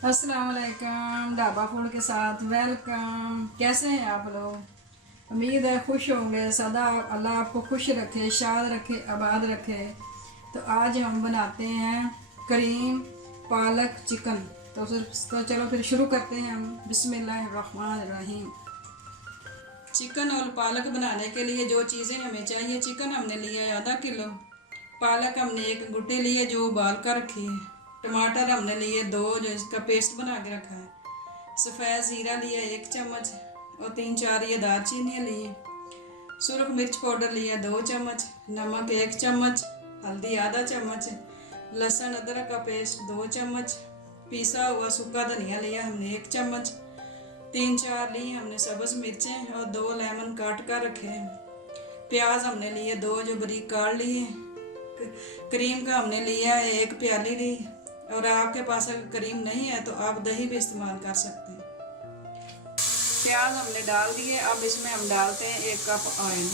अस्सलाम वालेकुम। ढाबा फूड के साथ वेलकम। कैसे हैं आप लोग? उम्मीद है खुश होंगे। सदा अल्लाह आपको खुश रखे, शाद रखे, आबाद रखे। तो आज हम बनाते हैं करीम पालक चिकन। तो चलो फिर शुरू करते हैं हम। बिस्मिल्लाहिर्रहमानिर्रहीम। चिकन और पालक बनाने के लिए जो चीज़ें हमें चाहिए, चिकन हमने लिया है आधा किलो, पालक हमने एक गुट्टी ली है जो उबाल कर रखी है, टमाटर हमने लिए दो जो इसका पेस्ट बना के रखा है, सफ़ेद ज़ीरा लिया 1 चम्मच और 3-4 ये दालचीनी लिए, सुरख मिर्च पाउडर लिया 2 चम्मच, नमक 1 चम्मच, हल्दी आधा चम्मच, लहसुन अदरक का पेस्ट 2 चम्मच, पिसा हुआ सूखा धनिया लिया हमने 1 चम्मच, 3-4 ली हमने सब्ज़ मिर्चें और 2 लेमन काट कर रखे हैं, प्याज हमने लिए 2 जो बारीक काट लिए, क्रीम का हमने लिया है 1 प्याली ली, और आपके पास अगर क्रीम नहीं है तो आप दही भी इस्तेमाल कर सकते हैं। प्याज हमने डाल दिए। अब इसमें हम डालते हैं 1 कप ऑयल।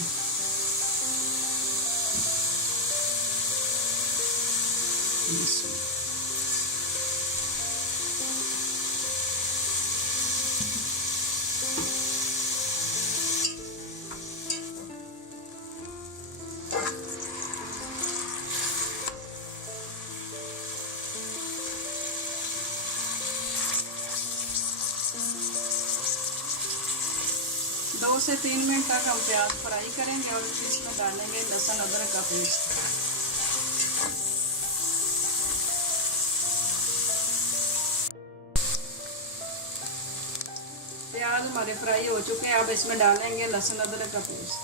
दो से 3 मिनट तक हम प्याज फ्राई करेंगे और इसमें डालेंगे लहसुन अदरक का पेस्ट। प्याज हमारे फ्राई हो चुके हैं। अब इसमें डालेंगे लहसुन अदरक का पेस्ट।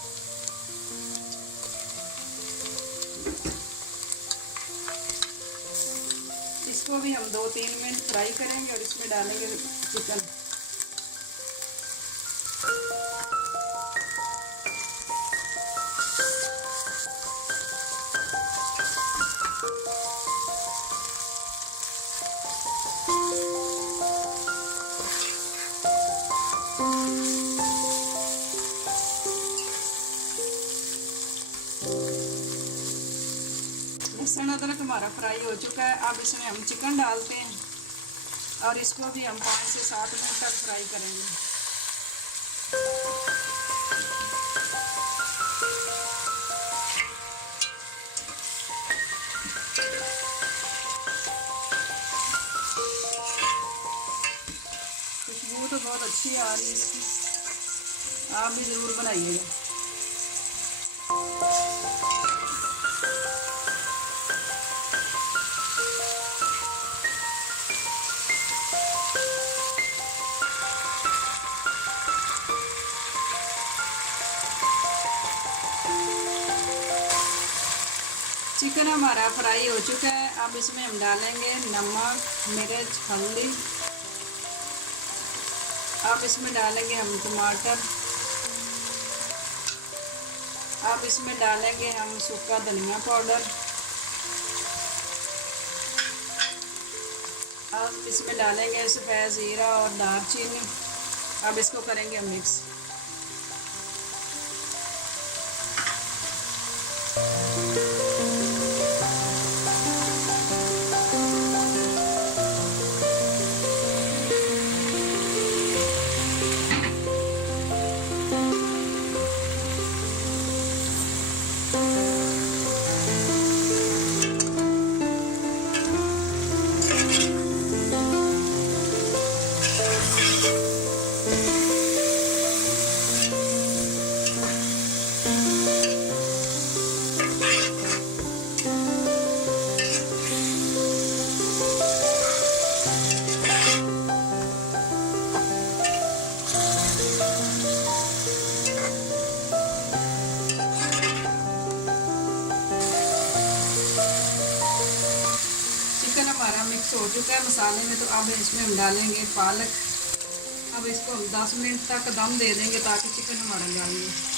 इसको भी हम 2-3 मिनट फ्राई करेंगे और इसमें डालेंगे चिकन। लहसुन अदरक हमारा फ्राई हो चुका है। अब इसमें हम चिकन डालते हैं और इसको भी हम 5 से 7 मिनट तक फ्राई करेंगे। खुशबू तो बहुत अच्छी आ रही है इसकी, आप भी ज़रूर बनाइएगा। चिकन हमारा फ्राई हो चुका है। अब इसमें हम डालेंगे नमक, मिर्च, हल्दी। अब इसमें डालेंगे हम टमाटर। अब इसमें डालेंगे हम सूखा धनिया पाउडर। अब इसमें डालेंगे सफ़ेद ज़ीरा और दालचीनी। अब इसको करेंगे हम मिक्स। चिकन हमारा मिक्स हो चुका है मसाले में। तो अब इसमें हम डालेंगे पालक। अब इसको हम 10 मिनट तक दम दे देंगे ताकि चिकन हमारा गल जाए।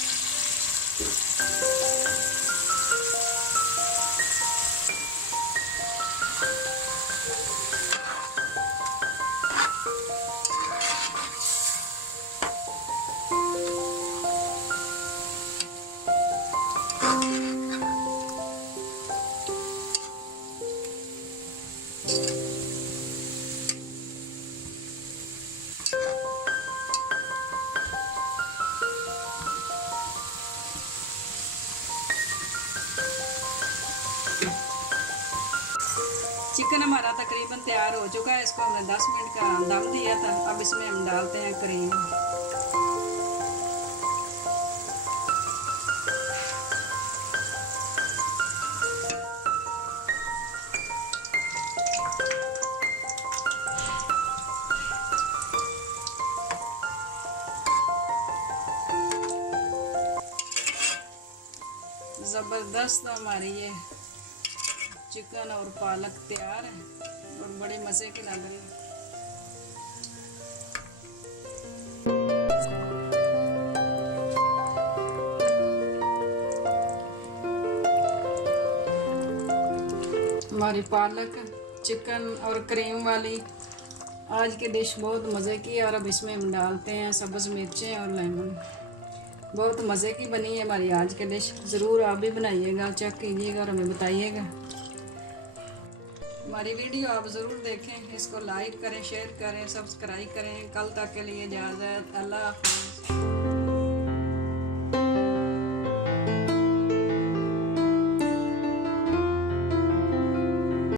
चिकन हमारा तकरीबन तैयार हो चुका है। इसको हमने 10 मिनट का दम दिया था। अब इसमें हम डालते हैं क्रीम। ज़बरदस्त हमारी ये चिकन और पालक तैयार है और बड़े मज़े के लग रहे हैं। हमारी पालक चिकन और क्रीम वाली आज की डिश बहुत मज़े की है। और अब इसमें हम डालते हैं सब्ज़ मिर्चें और लेमन। बहुत मज़े की बनी है हमारी आज की डिश। ज़रूर आप भी बनाइएगा, चेक कीजिएगा और हमें बताइएगा। हमारी वीडियो आप ज़रूर देखें, इसको लाइक करें, शेयर करें, सब्सक्राइब करें। कल तक के लिए इजाज़त। अल्लाह हाफ़िज़।